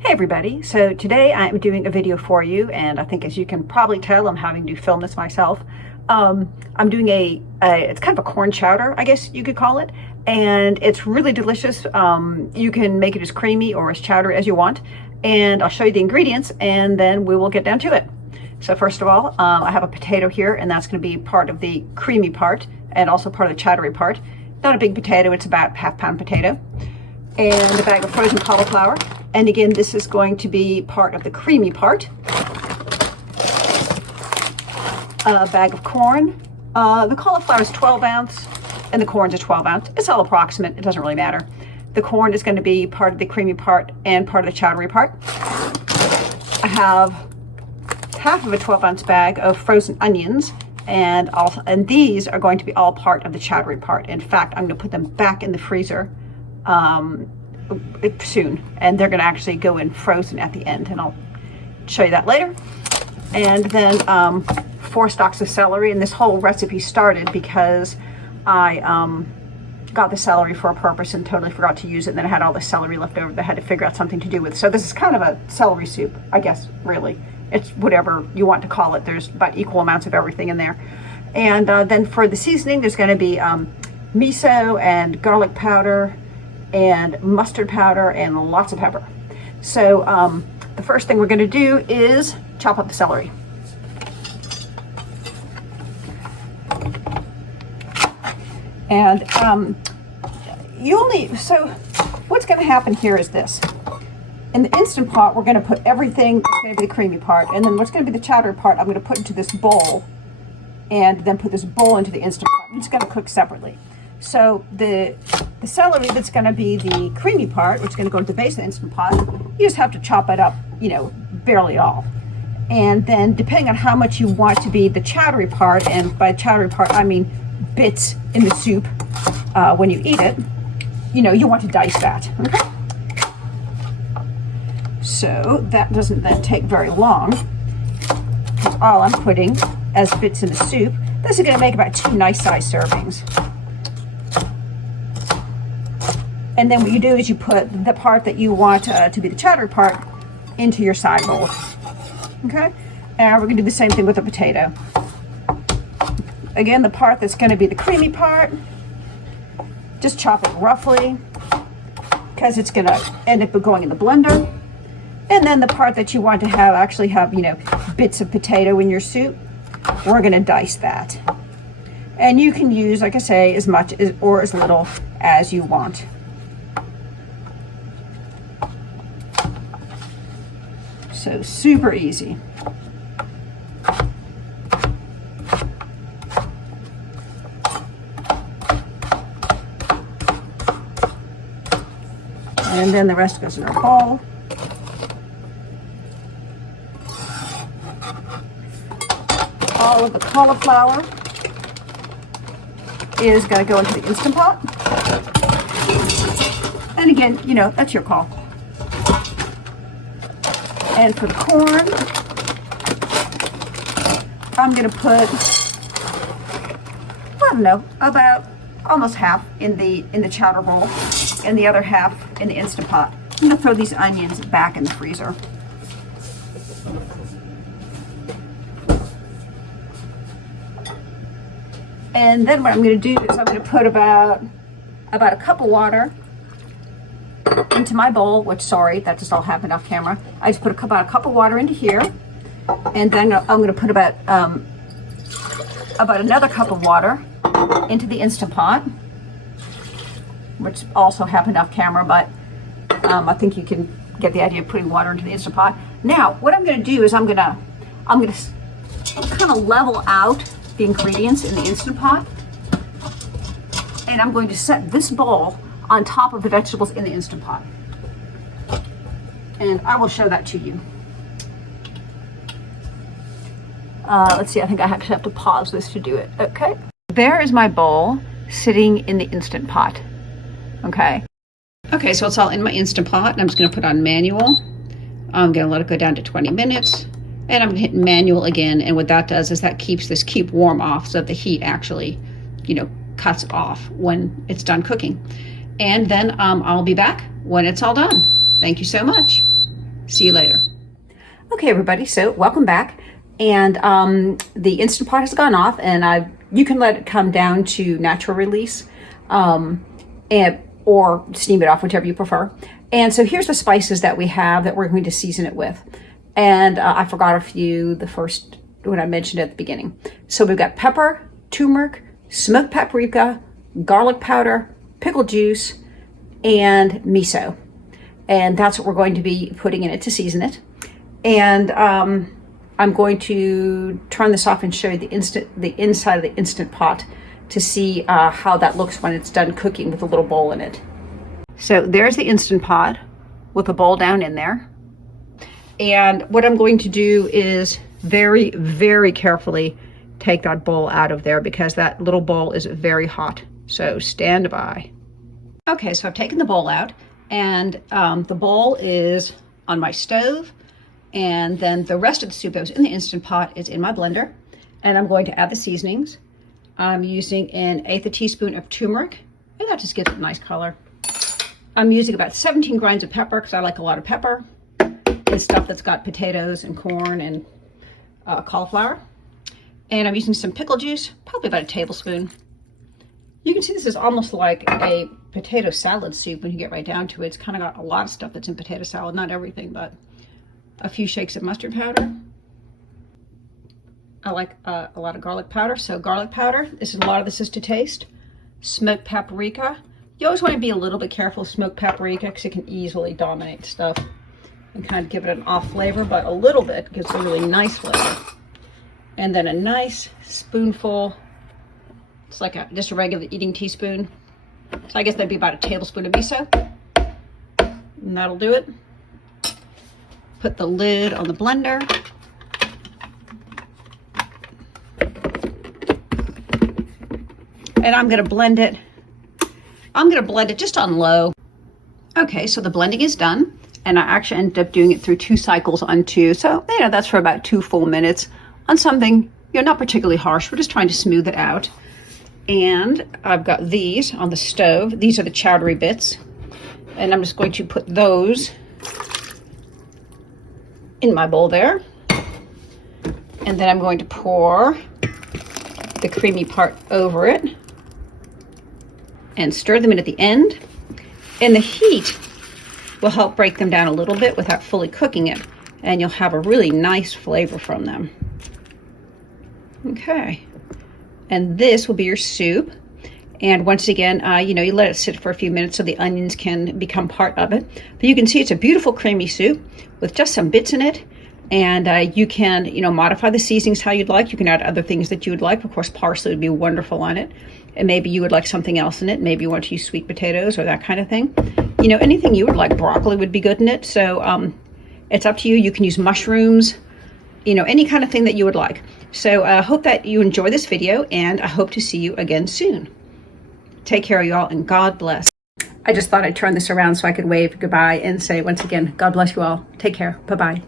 Hey everybody, so today I'm doing a video for you, and I think as you can probably tell I'm having to film this myself. I'm doing it's kind of a corn chowder, I guess you could call it, and it's really delicious. You can make it as creamy or as chowder as you want, and I'll show you the ingredients and then we will get down to it. So first of all, I have a potato here, and that's going to be part of the creamy part and also part of the chowdery part. Not a big potato, it's about half-pound potato. And a bag of frozen cauliflower. And again, this is going to be part of the creamy part. A bag of corn. The cauliflower is 12 ounce and the corn's a 12 ounce. It's all approximate, it doesn't really matter. The corn is going to be part of the creamy part and part of the chowdery part. I have half of a 12 ounce bag of frozen onions, and these are going to be all part of the chowdery part. In fact, I'm going to put them back in the freezer soon, and they're going to actually go in frozen at the end, and I'll show you that later. And then 4 stalks of celery, and this whole recipe started because I got the celery for a purpose and totally forgot to use it, and then I had all the celery left over that I had to figure out something to do with. So this is kind of a celery soup, I guess. Really, it's whatever you want to call it. There's about equal amounts of everything in there. And then for the seasoning, there's going to be miso and garlic powder and mustard powder and lots of pepper. So the first thing we're going to do is chop up the celery. And so what's going to happen here is this. In the Instant Pot, we're going to put everything that's going to be the creamy part, and then what's going to be the chowder part, I'm going to put into this bowl, and then put this bowl into the Instant Pot. It's going to cook separately. So the celery that's going to be the creamy part, which is going to go into the base of the Instant Pot, you just have to chop it up, barely all. And then depending on how much you want to be the chowdery part, and by chowdery part I mean bits in the soup when you eat it, you want to dice that. Okay? So that doesn't then take very long. All I'm putting as bits in the soup, this is going to make about 2 nice sized servings. And then what you do is you put the part that you want to be the chowder part into your side bowl. Okay? And we're going to do the same thing with the potato. Again, the part that's going to be the creamy part, just chop it roughly because it's going to end up going in the blender. And then the part that you want to actually have, bits of potato in your soup, we're going to dice that. And you can use, like I say, as much or as little as you want. So super easy. And then the rest goes in our bowl. All of the cauliflower is going to go into the Instant Pot. And again, that's your call. And for the corn, I'm going to put, I don't know, about almost half in the chowder bowl and the other half in the Instant Pot. I'm going to throw these onions back in the freezer. And then what I'm going to do is I'm going to put about a cup of water into my bowl, which, sorry, that just all happened off camera. I just put about a cup of water into here, and then I'm going to put about another cup of water into the Instant Pot, which also happened off camera, but I think you can get the idea of putting water into the Instant Pot. Now, what I'm going to do is I'm going to kind of level out the ingredients in the Instant Pot, and I'm going to set this bowl on top of the vegetables in the Instant Pot. And I will show that to you. Let's see, I think I actually have to pause this to do it. Okay. There is my bowl sitting in the Instant Pot. Okay. Okay, so it's all in my Instant Pot, and I'm just going to put on manual. I'm going to let it go down to 20 minutes. And I'm going to hit manual again, and what that does is that keeps this keep warm off so that the heat actually, cuts off when it's done cooking. And then I'll be back when it's all done. Thank you so much. See you later. Okay, everybody, so welcome back. And the Instant Pot has gone off, and you can let it come down to natural release or steam it off, whichever you prefer. And so here's the spices that we have that we're going to season it with. And I forgot a few when I mentioned it at the beginning. So we've got pepper, turmeric, smoked paprika, garlic powder, pickle juice, and miso. And that's what we're going to be putting in it to season it. And I'm going to turn this off and show you the inside of the Instant Pot to see how that looks when it's done cooking with a little bowl in it. So there's the Instant Pot with a bowl down in there. And what I'm going to do is very, very carefully take that bowl out of there because that little bowl is very hot. So stand by. Okay, so I've taken the bowl out, and the bowl is on my stove, and then the rest of the soup that was in the Instant Pot is in my blender, and I'm going to add the seasonings. I'm using 1/8 teaspoon of turmeric, and that just gives it a nice color. I'm using about 17 grinds of pepper because I like a lot of pepper. It's stuff that's got potatoes and corn and cauliflower. And I'm using some pickle juice, probably about a tablespoon. You can see this is almost like a potato salad soup when you get right down to it. It's kind of got a lot of stuff that's in potato salad, not everything, but a few shakes of mustard powder. I like a lot of garlic powder, so garlic powder. A lot of this is to taste. Smoked paprika. You always want to be a little bit careful with smoked paprika because it can easily dominate stuff and kind of give it an off flavor, but a little bit gives a really nice flavor. And then a nice spoonful. It's like just a regular eating teaspoon. So I guess that'd be about a tablespoon of miso. And that'll do it. Put the lid on the blender. And I'm gonna blend it. I'm gonna blend it just on low. Okay, so the blending is done. And I actually ended up doing it through 2 cycles on 2. So, that's for about 2 full minutes on something, not particularly harsh. We're just trying to smooth it out. And I've got these on the stove. These are the chowdery bits. And I'm just going to put those in my bowl there. And then I'm going to pour the creamy part over it and stir them in at the end. And the heat will help break them down a little bit without fully cooking it. And you'll have a really nice flavor from them. Okay. And this will be your soup. And once again, you let it sit for a few minutes so the onions can become part of it. But you can see it's a beautiful creamy soup with just some bits in it. And you can, modify the seasonings how you'd like. You can add other things that you would like. Of course, parsley would be wonderful on it. And maybe you would like something else in it. Maybe you want to use sweet potatoes or that kind of thing. Anything you would like. Broccoli would be good in it. So it's up to you. You can use mushrooms, any kind of thing that you would like. So I hope that you enjoy this video, and I hope to see you again soon. Take care, y'all, and God bless. I just thought I'd turn this around so I could wave goodbye and say once again, God bless you all. Take care. Bye-bye.